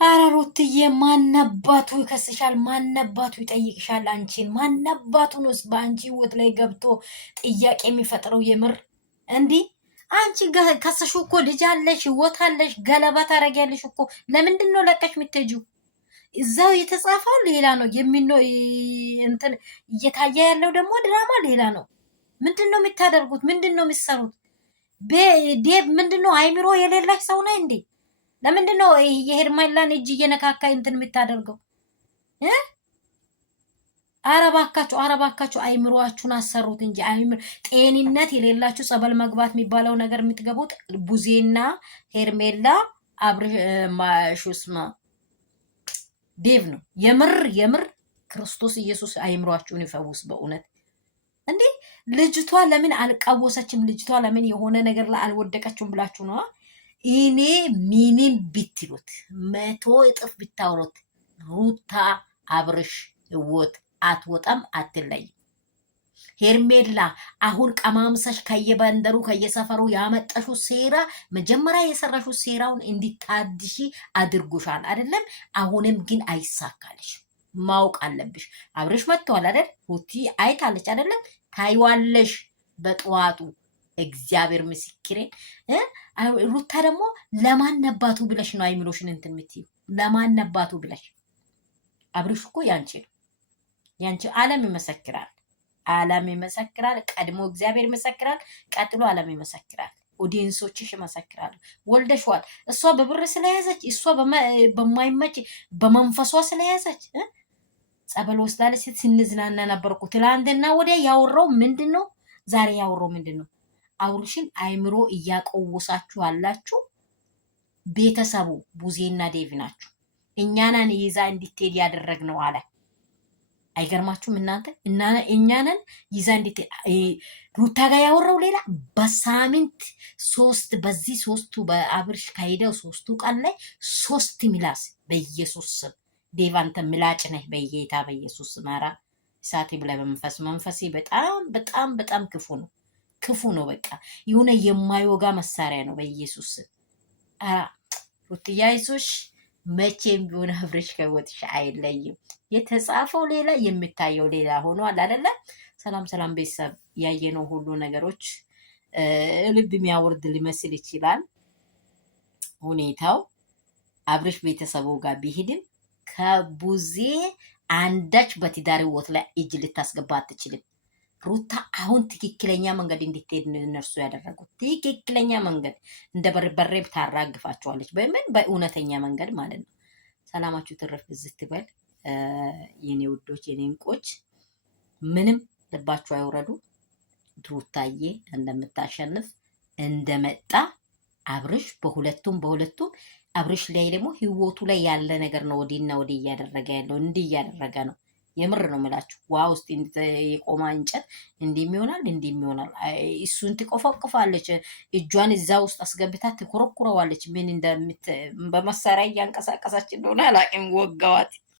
አራሮትዬ ማናባቱ ይከስሻል? ማናባቱ ይጠይቅሻል? አንቺን ማናባቱ ነው በአንቺ ህይወት ላይ ገብቶ ጥያቄ የሚፈጥረው? የምር እንዲህ አንቺ ከሰሹ እኮ ልጅ አለሽ፣ ህይወት አለሽ፣ ገለባ ታረጊያለሽ እኮ። ለምንድን ነው ለቀሽ የምትሄጂው? እዛው የተጻፈው ሌላ ነው እንትን እየታየ ያለው ደግሞ ድራማ ሌላ ነው። ምንድን ነው የምታደርጉት? ምንድን ነው የምትሰሩት? ዴብ ምንድን ነው አይምሮ የሌላሽ ሰው ነህ እንዴ? ለምንድን ነው የሄርሜላን እጅ እየነካካ እንትን የምታደርገው? አረባካችሁ አይምሮአችሁን አሰሩት እንጂ ጤንነት የሌላችሁ ጸበል መግባት የሚባለው ነገር የምትገቡት ቡዜና ሄርሜላ አብርሽስማ ዴቭ ነው። የምር ክርስቶስ ኢየሱስ አይምሮአችሁን ይፈውስ በእውነት። እንዴ ልጅቷ ለምን አልቃወሰችም? ልጅቷ ለምን የሆነ ነገር ላይ አልወደቀችም ብላችሁ ነው? እኔ ምንም ብትሉት 100 እጥፍ ብታውሩት ሩታ አብርሽ ህይወት አትወጣም፣ አትለይም። ሄርሜላ አሁን ቀማምሰሽ ከየበንደሩ ከየሰፈሩ ያመጣሹ ሴራ መጀመሪያ የሰራሹ ሴራውን እንዲታድሺ አድርጎሻል አይደለም? አሁንም ግን አይሳካልሽ። ማውቅ አለብሽ። አብርሽ መጥቷል አይደል? ሩቲ አይታለች አይደለም? ታይዋለሽ በጠዋቱ እግዚአብሔር ምስክሬን። ሩታ ደግሞ ለማን ነባቱ ብለሽ ነው አይምሮሽን እንትን የምትይው? ለማን ነባቱ ብለሽ? አብርሽ እኮ ያንቺ ነው፣ ያንቺ ዓለም ይመሰክራል፣ ዓለም ይመሰክራል። ቀድሞ እግዚአብሔር ይመሰክራል፣ ቀጥሎ ዓለም ይመሰክራል፣ ኦዲየንሶችሽ ይመሰክራሉ። ወልደሽዋል። እሷ በብር ስለያዘች፣ እሷ በማይመች በመንፈሷ ስለያዘች ጸበል ወስዳለች። ስንዝናና ነበርኩ ትላንትና ወዲያ ያወራው ምንድን ነው? ዛሬ ያወራው ምንድን ነው? አብርሽን አይምሮ እያቆወሳችሁ አላችሁ። ቤተሰቡ ቡዜና ዴቭ ናችሁ። እኛናን ይዛ እንድትሄድ ያደረግነው አለ። አይገርማችሁም እናንተ? እኛናን ይዛ እንድትሄድ ሩታ ጋር ያወራው ሌላ። በሳምንት 3 በዚህ 3ቱ በአብርሽ ካሄደው 3ቱ ቀን ላይ 3 ሚላስ በኢየሱስ ስም ዴቭ አንተ ምላጭ ነህ። በጌታ በኢየሱስ ማራ ሳቲ ብለ መንፈሴ በጣም በጣም በጣም ክፉ ነው። በቃ የሆነ የማይወጋ መሳሪያ ነው በኢየሱስ። ሩትያ ይዞሽ መቼም ቢሆን አብርሽ ከወጥሽ አይለይም። የተጻፈው ሌላ የሚታየው ሌላ ሆኗል አይደለ? ሰላም ቤተሰብ፣ ያየነው ሁሉ ነገሮች ልብ የሚያወርድ ሊመስል ይችላል ሁኔታው። አብርሽ ቤተሰቡ ጋር ቢሄድም ከቡዜ አንዳች በትዳር ህይወት ላይ እጅ ልታስገባ አትችልም። ሩታ አሁን ትክክለኛ መንገድ እንድትሄድ እነርሱ ያደረጉት ትክክለኛ መንገድ እንደ በርበሬ ታራግፋቸዋለች። በምን በእውነተኛ መንገድ ማለት ነው። ሰላማችሁ ትርፍ ብዝት ይበል የኔ ውዶች፣ የኔ እንቆች። ምንም ልባችሁ አይውረዱ። ሩታዬ እንደምታሸንፍ እንደመጣ አብርሽ በሁለቱም አብርሽ ላይ ደግሞ ህይወቱ ላይ ያለ ነገር ነው። ወዲና ወዲ እያደረገ ያለው እንዲህ እያደረገ ነው። የምር ነው የምላችሁ። ውሃ ውስጥ የቆማ እንጨት እንዲህም ይሆናል። እሱን ትቆፈቅፋለች። እጇን እዛ ውስጥ አስገብታ ትኮረኩረዋለች። ምን በመሳሪያ እያንቀሳቀሳች እንደሆነ አላቅም። ወጋዋት